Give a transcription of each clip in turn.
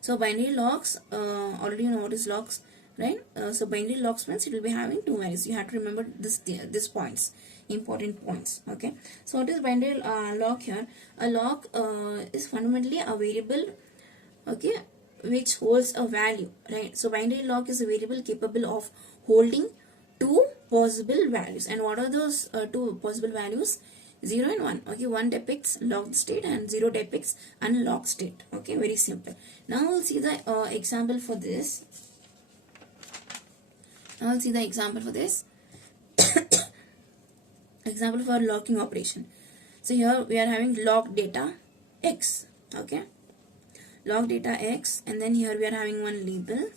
So binary locks, already you know what is locks, right? So binary locks means it will be having two values. You have to remember this points, important points. Okay. So what is binary lock here? A lock is fundamentally a variable, okay, which holds a value, right? So binary lock is a variable capable of holding two possible values. And what are those two possible values? 0 and 1. Okay, 1 depicts locked state and 0 depicts unlocked state. Okay, very simple. Now we'll see the example for this. Example for locking operation. So here we are having lock data x. Okay, log data x, and then here we are having one label.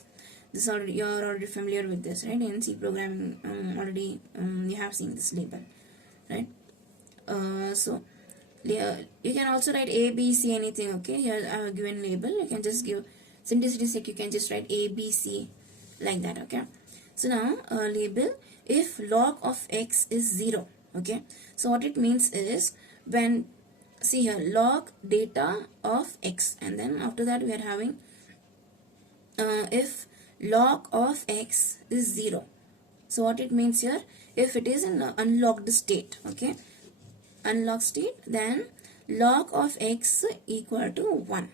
This already, you are already familiar with this, right? In C programming, already you have seen this label, right? So you can also write A, B, C, anything. Okay, here I have given label. You can just give simplicity sake. You can just write A, B, C like that. Okay. So now label if log of x is 0. Okay. So what it means is when, see here, log data of x, and then after that we are having if log of x is 0. So what it means here, if it is in unlocked state, okay, unlocked state, then log of x equal to 1.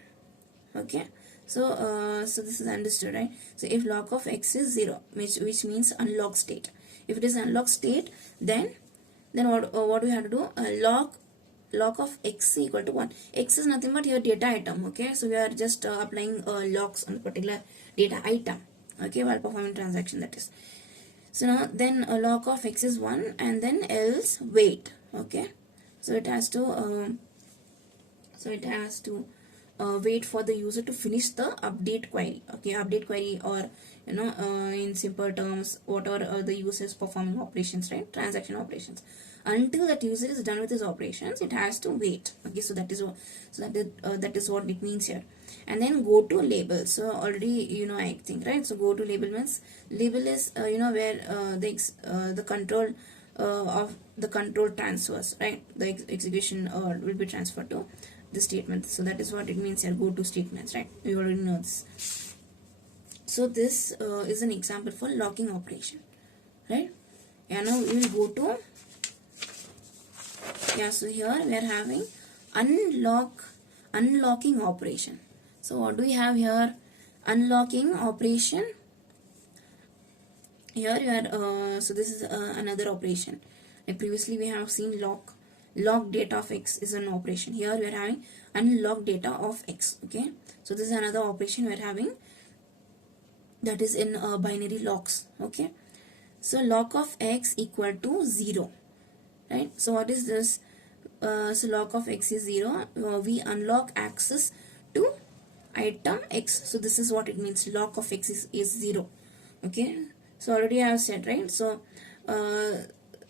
Okay, so so this is understood, right? So if log of x is 0, which means unlocked state. If it is unlocked state, then what we have to do, log of x equal to 1. X is nothing but your data item. Okay, so we are just applying logs on a particular data item, okay, while performing transaction, that is. So now then log of x is 1, and then else wait. Okay, so it has to wait for the user to finish the update query. Okay, update query, or you know, in simple terms, what are the users performing operations, right? Transaction operations. Until that user is done with his operations, it has to wait. Okay, so that is what it means here. And then go to label. So already you know, I think, right? So go to label means, label is you know, where the control of the control transfers, right? The execution will be transferred to the statement. So that is what it means here, go to statements, right? We already know this. So this is an example for locking operation, right? And now we will go to, yeah, so here we are having unlocking operation. So what do we have here? Unlocking operation. Here you are, so this is another operation. Like previously we have seen lock data of x is an operation. Here we are having unlock data of x. Okay, so this is another operation we are having, that is in binary locks. Okay, so log of x equal to 0, right? So what is this? So log of x is 0. We unlock access to item x. So this is what it means. Log of x is 0. Okay, so already I have said, right? So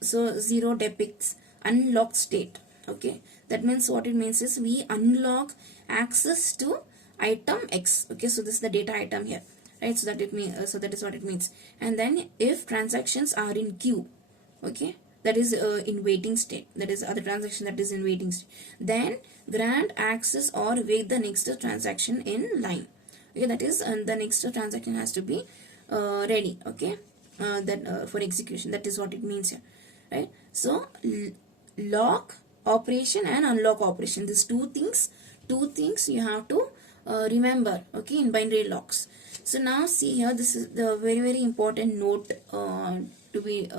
so 0 depicts unlocked state. Okay, that means what it means is we unlock access to item x. Okay, so this is the data item here, right? So that it means, so that is what it means. And then if transactions are in queue, okay, that is in waiting state, that is other transaction that is in waiting state, then grant access or wait the next transaction in line. Okay, that is the next transaction has to be ready. Okay, that for execution, that is what it means here, right? So lock operation and unlock operation, these two things you have to remember, okay, in binary locks. So now see here, this is the very important note to be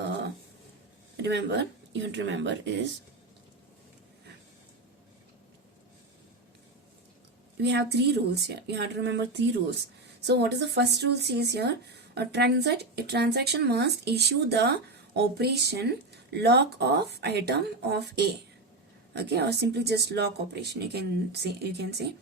you have to remember is, we have 3 rules here. You have to remember 3 rules. So what is the first rule says here? A transaction must issue the operation lock of item of A. Okay, or simply just lock operation. You can say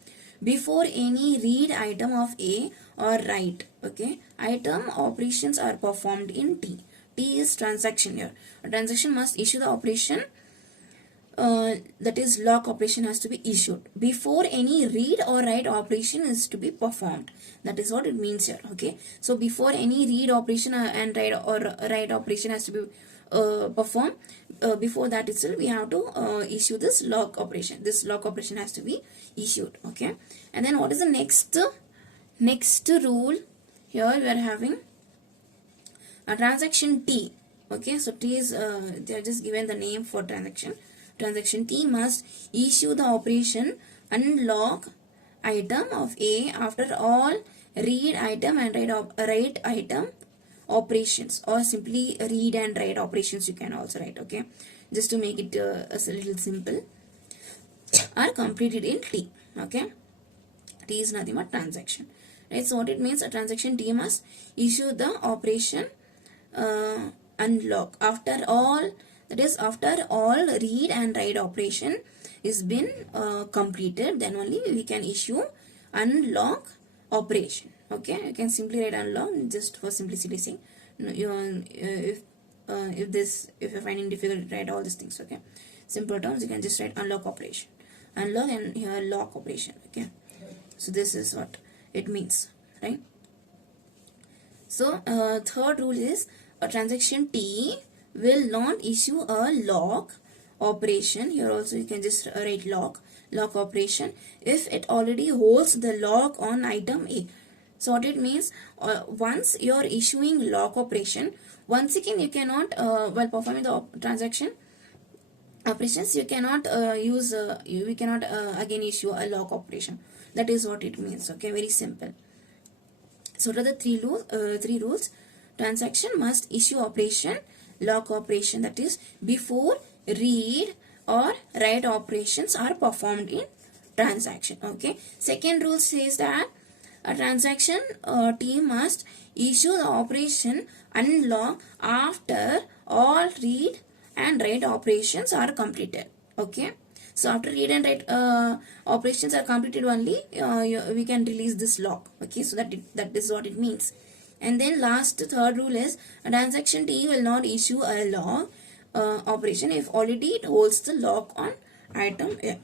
before any read item of A or write. Okay, item operations are performed in T. T is transaction here. A transaction must issue the operation, that is lock operation has to be issued before any read or write operation is to be performed. That is what it means here. Okay, so before any read operation and write operation has to be performed, before that itself we have to issue this lock operation. This lock operation has to be issued. Okay, and then what is the next Next rule, here we are having a transaction T. Okay, so T is they are just given the name for transaction. Transaction T must issue the operation unlock item of A after all read item and write item operations, or simply read and write operations you can also write. Okay, just to make it a little simple, are completed in T. Okay, T is nothing but transaction. Right, so what it means, a transaction T must issue the operation unlock after all, that is after all read and write operation is been completed, then only we can issue unlock operation. Okay, you can simply write unlock just for simplicity sake. If you're finding difficult to write all these things, okay, simple terms, you can just write unlock operation, unlock, and here lock operation. Okay, so this is what it means, right? So third rule is a transaction T will not issue a lock operation. Here also you can just write lock operation if it already holds the lock on item A. So what it means, once you are issuing lock operation, once again you cannot while performing the transaction operations, you cannot we cannot again issue a lock operation. That is what it means. Okay, very simple. So what are the three rules? Transaction must issue operation, lock operation, that is before read or write operations are performed in transaction. Okay. Second rule says that a transaction T must issue the operation unlock after all read and write operations are completed. Okay. So after read and write operations are completed only, we can release this lock. Okay, so that is what it means. And then last third rule is a transaction T will not issue a lock operation if already it holds the lock on item A.